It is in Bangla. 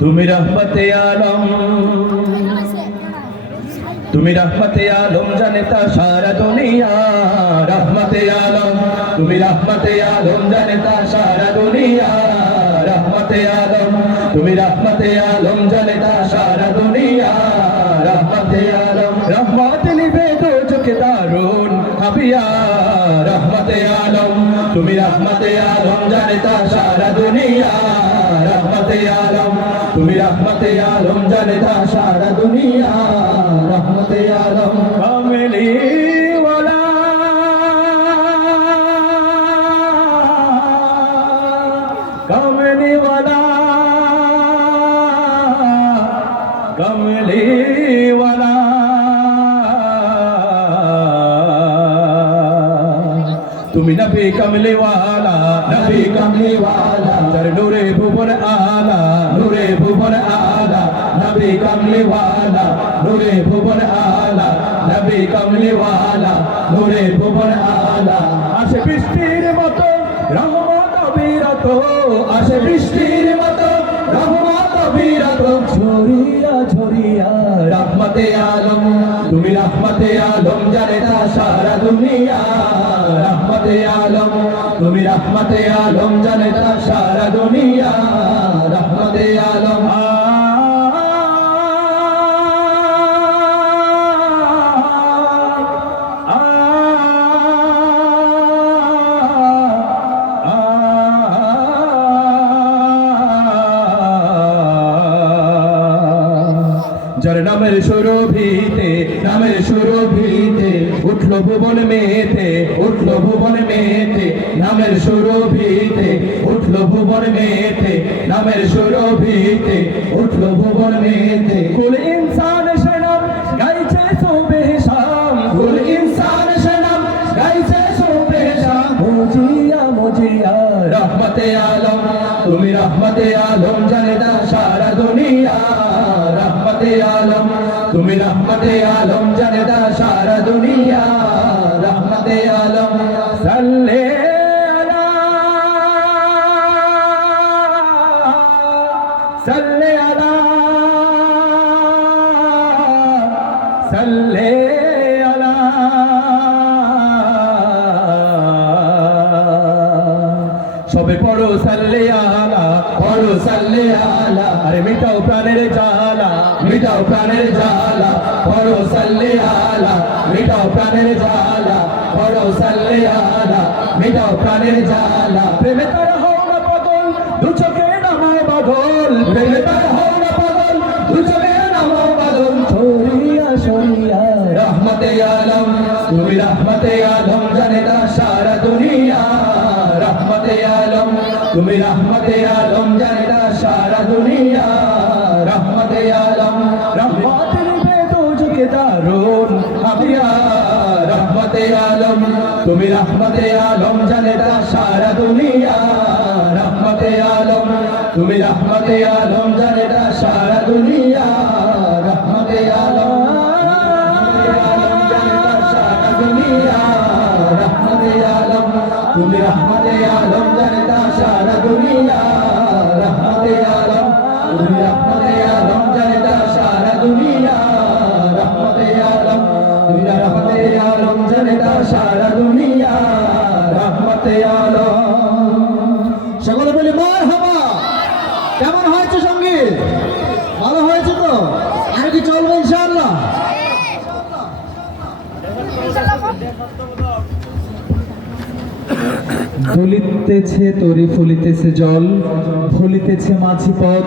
তুমি রহমতে আলম, তুমি রহমতে আলম জানেতা সারা দুনিয়া। রহমতে আলম, তুমি রহমতে আলম জানেতা সারা দুনিয়া। রহমতে আলম, তুমি রহমতে আলম জানেতা সারা দুনিয়া। রহমতে আলম, রহমত নিবে দো চোখে দারুন হাবিয়া। রহমতে আলম, তুমি রহমতে আলম জানেতা সারা দুনিয়া। রহমতে আলম, তুমি রহমতে আলম জানেতা সারা দুনিয়া। রহমতে আলম কামলি ওয়ালা, কামলি ওয়ালা, কামলি ওয়ালা। তুমি নবী কমলি ওয়ালা, নবী কমলি ওয়ালা। যার নূরে ভুবন আলা, নূরে ভুবন আলা। নবী কমলি ওয়ালা, নূরে ভুবন আলা। নবী কমলি ওয়ালা, নূরে ভুবন আলা। আসে বৃষ্টির মতো রহমত অবিরত, আসে বৃষ্টির মতো রহমত অবিরত। ঝরিয়া ঝরিয়া রহমতে আলম, তুমি রহমতে আলম জানেতা সারা দুনিয়া। রহমতে আলম, তুমি রহমতে আলম জানেতা সারা দুনিয়া। রহমতে আলম যার নামের সুরভিতে, নামের সুরভিতে উঠলো ভুবন মেতে, উঠলো ভুবন মেতে। নামের সুরভিতে উঠলো ভুবন মেতে, নামের সুরভিতে উঠলো ভুবন মেতে। কুল ইনসান শনাম গাইছে সুবে শাম, কুল ইনসান শনাম গাইছে সুবে শাম। মুজিয়া মুজিয়া রহমতে আলম, তুমি রহমতে আলম জানেতা সারা দুনিয়া। রহমতে আলম, তুমি রহমতে আলম জানেতা সারা দুনিয়া। রহমতে আলম সাল্লে আলা, সাল্লে আলা, সাল্লে আলা। সবে পড়ো সাল্লে আলা, পড়ো সাল্লে আলা। আরে মিটাও প্রাণের জ্বালা, মিটাও প্রাণের জ্বালা। পড়ো সাল্লে আলা, মিটাও প্রাণের জ্বালা। পড়ো সাল্লে আলা, মিটাও প্রাণের জ্বালা। প্রেমে তারা হও না পাগল, দু চোখে নামাও বাদল। প্রেমে তারা হও না পাগল, দু চোখে নামাও বাদল। ছড়িয়া ছড়িয়া রহমতে আলম, তুমি রহমতে আলম জানেতা সারা দুনিয়া। রহমতে আলম, তুমি রহমতে আলম জানেতা সারা দুনিয়া। রহমতে আলম, রহমত নিবে দো চোখে দারুন হাবিয়া। রহমতে আলম, তুমি রহমতে আলম জানেতা সারা দুনিয়া। রহমতে আলম, তুমি রহমতে আলম জানেতা সারা দুনিয়া। রহমতে আলম জানেতা সারা দুনিয়া। রহমতে আলম, তুমি রহমতে আলম জানেতা সারা দুনিয়া। রহমতে আলম, তুমি রহমতে আলম জানেতা সারা দুনিয়া। রহমতে আলম, তুমি রহমতে আলম জানেতা সারা দুনিয়া। রহমতে আলম। সকলে বলি মারহাবা। কেমন হয়েছে সঙ্গীত? ভালো হয়েছে তো? আর কি চলবে ইনশাআল্লাহ? দুলিতেছে তরি ফুলিতেছে জল, ভুলিতেছে মাঝি পথ।